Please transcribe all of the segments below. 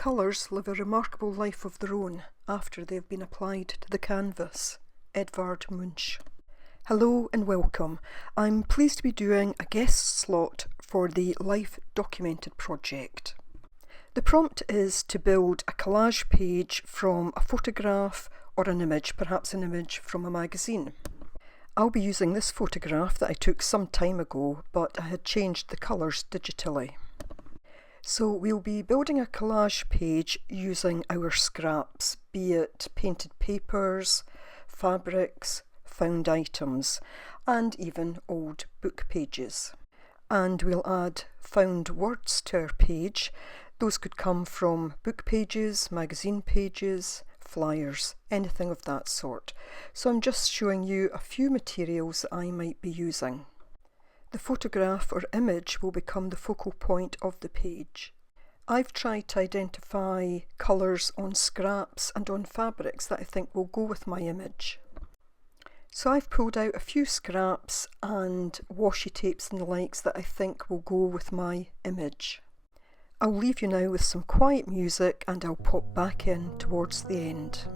colours live a remarkable life of their own after they have been applied to the canvas. Edvard Munch. Hello and welcome. I'm pleased to be doing a guest slot for the Life Documented project. The prompt is to build a collage page from a photograph or an image, perhaps an image from a magazine. I'll be using this photograph that I took some time ago, but I had changed the colours digitally. So we'll be building a collage page using our scraps, be it painted papers, fabrics, found items, and even old book pages. And we'll add found words to our page. Those could come from book pages, magazine pages, flyers, anything of that sort. So I'm just showing you a few materials that I might be using. The photograph or image will become the focal point of the page. I've tried to identify colours on scraps and on fabrics that I think will go with my image. So I've pulled out a few scraps and washi tapes and the likes that I think will go with my image. I'll leave you now with some quiet music and I'll pop back in towards the end.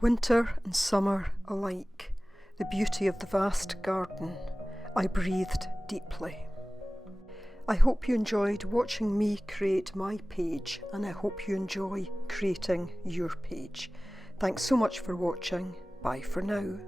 Winter and summer alike, the beauty of the vast garden, I breathed deeply. I hope you enjoyed watching me create my page, and I hope you enjoy creating your page. Thanks so much for watching. Bye for now.